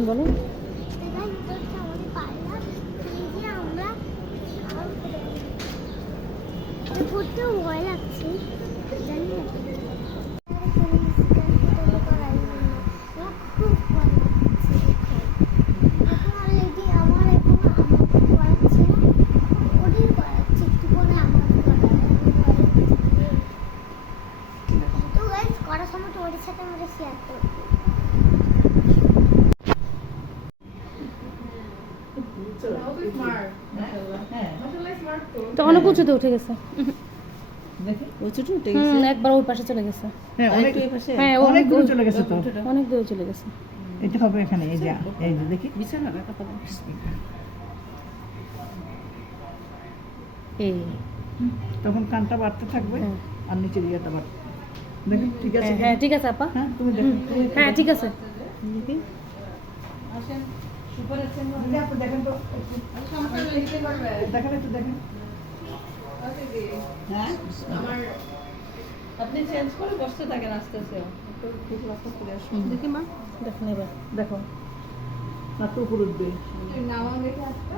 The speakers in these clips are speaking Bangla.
বলেন পড়তেও ভয় লাগছে জানি না খুব ভয় লাগছে এখন অলরেডি আমার এখন আমাকে পড়াচ্ছে না ওদের পড়াচ্ছে একটু করে আমাকে তো গাইস করার সময় তোমাদের সাথে আমাদের শেয়ার করবো তো অনেক উঁচুতে উঠে গেছে উঁচুতে উঠে গেছে একবার ওই পাশে চলে গেছে হ্যাঁ অনেক এই পাশে হ্যাঁ অনেক দূরে চলে গেছে তো অনেক দূরে চলে গেছে এটা হবে এখানে এই যে দেখি বিছানা রাখা পাবো এই তখন কানটা বাড়তে থাকবে হ্যাঁ। আর নিচে দিয়াটা বাড়তে দেখুন ঠিক আছে হ্যাঁ ঠিক আছে আপা হ্যাঁ তুমি দেখো হ্যাঁ ঠিক আছে দেখি আসেন সুপার আছেন দিদি, আপনি দেখেন তো দেখেন একটু দেখেন হ্যাঁ আমার আপনি চেঞ্জ করে বসতে থাকেন আস্তে আস্তে খুব লক্ষ্য করে আসুন দেখি মা দেখুন এবার দেখো না তো উপর উঠবে নামা দেখে আসতে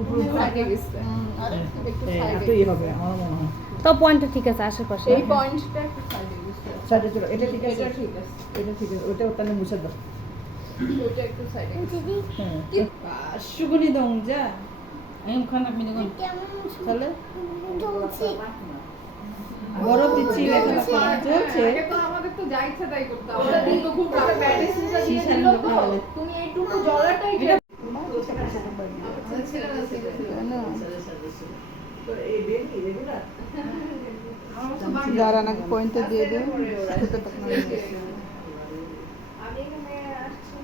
উপর উঠবে আগে গেছে আর একটু এতই হবে আমার মনে হয় তো পয়েন্টটা ঠিক আছে আশেপাশে এই পয়েন্টটা একটু সাইডে গেছে সাইডে চলো এটা ঠিক আছে এটা ঠিক আছে এটা ঠিক আছে ওটাও তাহলে মুছে দাও ওটা একটু সাইডে দিদি হ্যাঁ সুগুনি দং যা আমি খানা মিনে কোন কেমন তাহলে চলছে বরফ দিচ্ছি লেখাপড়া চলছে আগে তো আমাদের তো যা ইচ্ছা তাই করতে আমরা কিন্তু খুব মেডিসিনটা দিয়ে শিশার দিল তো মধ্যে তুমি এইটুকু জলাটাই তো এই বেবি রেগুলার যারা নাকি পয়েন্টে দিয়ে দেয় আমি এখানে আসছি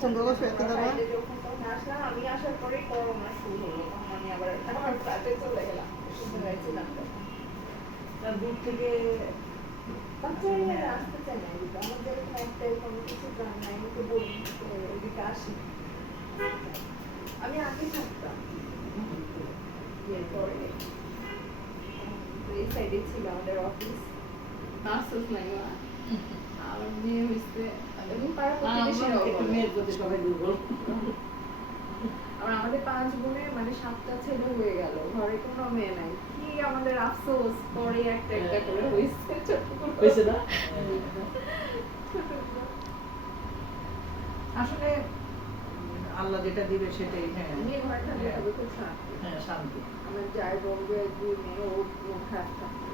চন্দ্রগড় ফেরতে দেবো বাইরে যখন তখন আসলাম আমি আসার পরেই করোনা শুরু হলো তখন আমি আবার আমার ফ্ল্যাটে চলে গেলাম শুনতে পাইছিলাম তার দূর থেকে বাচ্চারা আসতে চায় না এদিকে আমাদের এখানে একটাই কোনো কিছু জান নাই আমি তো বলি এদিকে আসি আমি আগে থাকতাম পরে এই সাইডে ছিল আমাদের অফিস আসছিস নাই আমার মেয়ে হয়েছে এবং পাড়া প্রতিবেশীরাও একটু বলে। মেয়ের প্রতি সবাই দুর্বল আর আমাদের 5 বোনে মানে 7টা ছেলে হয়ে গেল ঘরে কোনো মেয়ে নাই কি আমাদের আফসোস পরে একটা একটা করে হয়েছে ছোট করে হয়েছে না আসলে আল্লাহ যেটা দিবে সেটাই হ্যাঁ নিয়ে ঘরটা দেখবে খুব শান্তি হ্যাঁ শান্তি আমার যাই বলবে দুই মেয়ে ও মুখ খারাপ থাকবে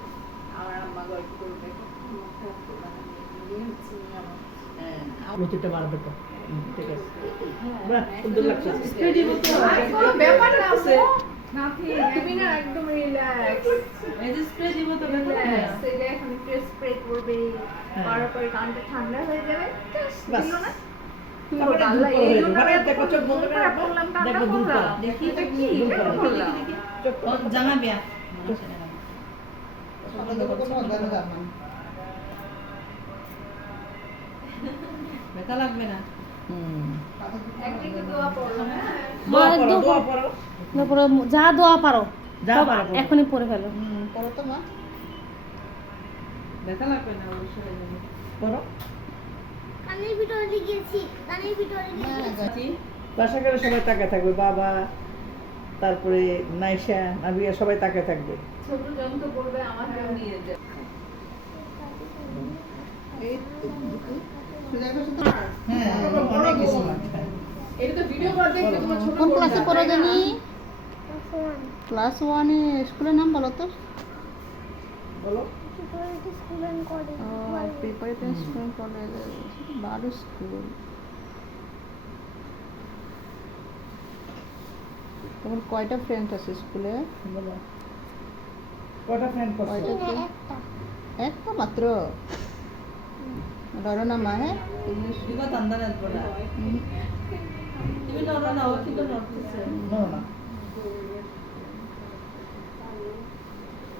আমার আম্মা গল্প করবে মুখ খারাপ করবে না নিয়ে হচ্ছে নিয়ে আমার হ্যাঁ প্রতিটা বাড়বে তো ঠিক আছে বাহ সুন্দর লাগছে আর কোনো ব্যাপার না আছে তুমি না একদম রিল্যাক্স এই যে স্প্রে দিব তো রিল্যাক্স এই যে এখন একটু স্প্রে করবে হ্যাঁ। করার পরে কানটা ঠান্ডা হয়ে যাবে বাস। দিল না তুমি তারপরে বলো, আল্লাহ, দ্রুত এই হয়ে জন্য যাবে। আমি এত দেখো, চোখ বন্ধ করে খারাপ রাখো। করলাম, কান্না দেখো, দ্রুত। করলাম। দেখি এটা কি? দ্রুত কেন করো। করলাম? চোখ জামা বিয়া ব্যথা লাগবে না একদিকে দোয়া পড়ো, হ্যাঁ? দোয়া আর করো দোয়া- দোয়া করো তারপরে যা দোয়া পারো যা সব পারো করো। এখনই পড়ে ফেলো করো তো মা ব্যথা লাগবে না অবশ্যই করো কানের ভিতরে গেছি কানের ভিতরে গেছি বাসা করে সবাই তাকায় থাকবে বাবা তারপরে নাইশা নাবিয়া সবাই তাকায় থাকবে ছোট যন্ত্র করবে আমাকেও নিয়ে যাবে হ্যাঁ অনেক কিছু লাগবে এটা তো ভিডিও কল দেখবে তোমার ছোট কোন ক্লাসে পড়ো জানি ফোন ক্লাস 1 এ স্কুলের নাম বলো তো বলো প্রিপারেটরি স্টুডেন্ট করে প্রিপারেটরি স্টুডেন্ট কলেজ ভালো স্কুল। তোমার কয়টা ফ্রেন্ড আছে স্কুলে? বলো কটা ফ্রেন্ড করছো কয়টা? একটা একটা মাত্র? ডরো না মা, হ্যাঁ? ಇವ ತಂದಾನೆ ಅನ್ಬೋಡ ಇವಿ ನೋಡೋಣ ಅವಕ್ಕಿಂತ ನೋಡ್ತಿದ್ದೆ নো না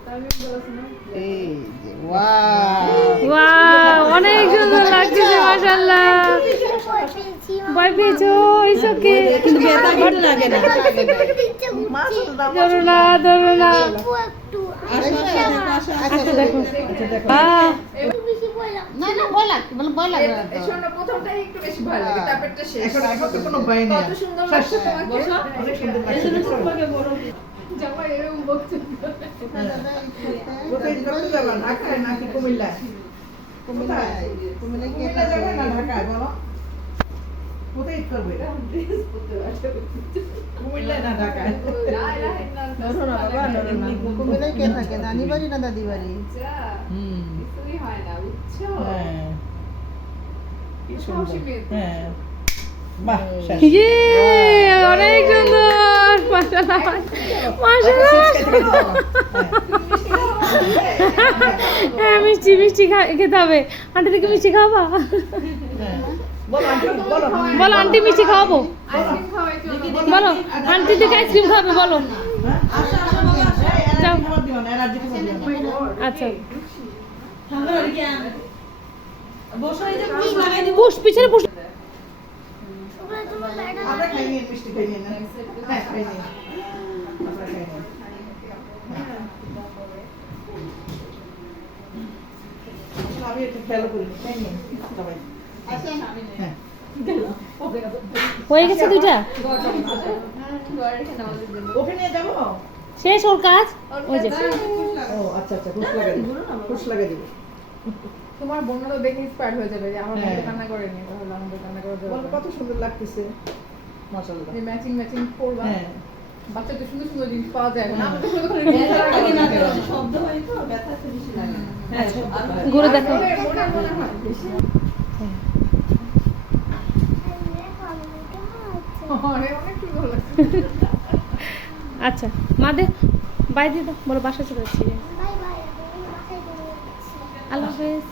তাহলে বলছিলাম এই যে ওয়াও, ওয়াও অনেক সুন্দর লাগছে মাশাআল্লাহ ভয় পেয়েছো ইটস ওকে কিন্তু ব্যথা কিন্তু লাগে না মা শুধু দাও ধরো না ধরো না একটু আচ্ছা দেখো আচ্ছা দেখো একটু বেশি বললাম না না ভয় লাগছে, বলে ভয় লাগে না তো। এই শোনো, প্রথমটাই একটু বেশি ভালো লাগে, তারপরটা শেষ। এখন তো কোনো ভয় নেই কত সুন্দর লাগছে তোমাকে। বসো অনেক সুন্দর লাগছে তোমাকে বড় জামা এরকম বকচুদ করে। কোথায় করতে যাবা ঢাকায় নাকি কুমিল্লায় কুমিল্লায় কুমিল্লায় কে কুমিল্লা যাবে না থাকে? ঢাকায় বলো কোথায় ঈদ করবে ড্রেস পরতে পারছে। কুমিল্লায় না ঢাকায় লা ইলাহা ইল্লাল্লাহ। ধরো না বাবা, ধরো না। কুমিল্লায় কে থাকে? নানি বাড়ি না দাদি বাড়ি? যা, হুম কিছুই হয় না, বুঝছো? হ্যাঁ কি সুন্দর সাহসী মেয়ে তো। হ্যাঁ বাহ শেষ ইয়ে অনেক সুন্দর মাশাআল্লাহ মাশাআল্লাহ হ্যাঁ মিষ্টি মিষ্টি খেতে হবে আন্টি থেকে মিষ্টি খাওয়াবা বলো আন্টি বলো বলো আন্টি মিষ্টি খাওয়াবো আইসক্রিম খাওয়াই চলো। বলো আন্টি থেকে আইসক্রিম খাওয়াবে বলো যাও। আচ্ছা পুষ পিছনে পুষ ওগুলো তোমার ম্যাডাম আমরা খাই নিয়ে মিষ্টি খাই নিয়ে হ্যাঁ খাই নিয়ে আমরা খাই নিয়ে আমি একটু খেয়াল করি খাই নিয়ে সবাই হ্যাঁ হয়ে গেছে দুইটা ঘরে রেখে নাও আমাদের জন্য। ওকে নিয়ে যাবো শেষ ওর কাজ ওই যে ও আচ্ছা আচ্ছা খুশ লাগে দিব খুশ লাগে দিব তোমার বোনরা তো দেখে ইন্সপায়ার হয়ে যাবে যে আমার হ্যাঁ। মতো কান্না করেনি, তাহলে আমাদের কান্না করে বল দেবে। কত সুন্দর লাগতেছে মাশাআল্লাহ যে ম্যাচিং ম্যাচিং পরবা। হ্যাঁ বাচ্চা তো সুন্দর সুন্দর জিনিস পাওয়া যায় না। আমাদের তো ওখানে শব্দ হয় তো ব্যথাতে বেশি লাগে। ঘুরে দেখো মনে হয় বেশি। অনেক সুন্দর লাগছে। আচ্ছা মা দে বাই দিয়ে দাও বলো বাসা চলে যাচ্ছি বাই বাই আমি বাসায় চলে যাচ্ছি আল্লাহ হাফেজ